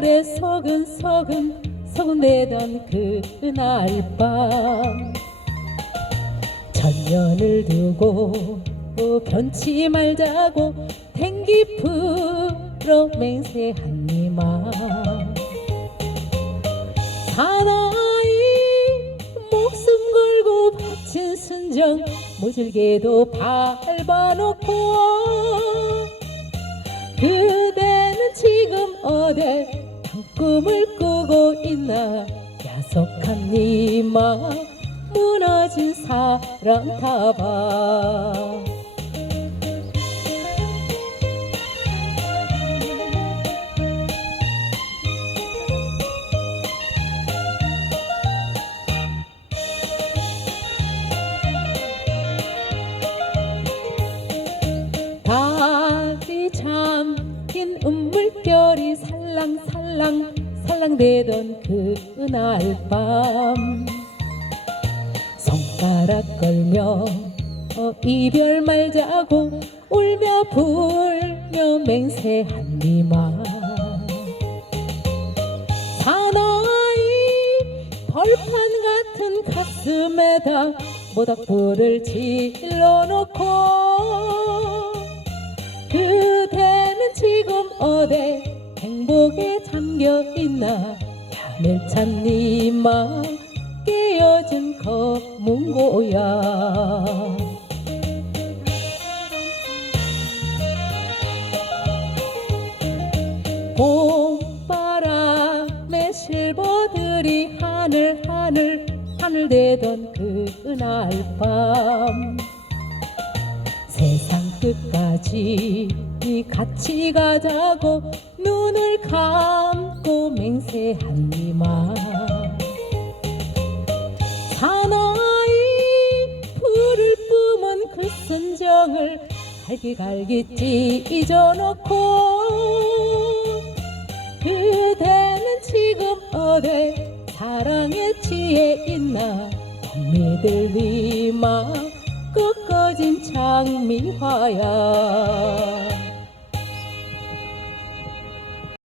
소근소근 소근대던 그날 밤. 천년을 두고 변치 말자고 탱기 풀어 맹세한 이마. 사나이 목숨 걸고 바친 순정 무질게도 밟아놓고 어딜 꿈을 꾸고 있나? 야속한 이마 무너진 사랑 타봐. 달이 잠긴 은물결이 살랑살랑 살랑대던 그날 밤. 손가락 걸며 어, 이별 말자고 울며 불며 맹세한 이마 사나이 벌판 같은 가슴에다 모닥불을 질러놓고 잠겨 있나? 밤을 찬 이마 깨어진 검은 고야. 봄바람에 실버들이 하늘 하늘 하늘 대던 그날 밤 세상 끝까지 같이 가자고 눈을 감고 맹세한 이마 사나이 불을 뿜은 그 순정을 갈기갈기 찢어놓고 그대는 지금 어디 사랑에 취해 있나 믿을 이마 꺾어진 장미화야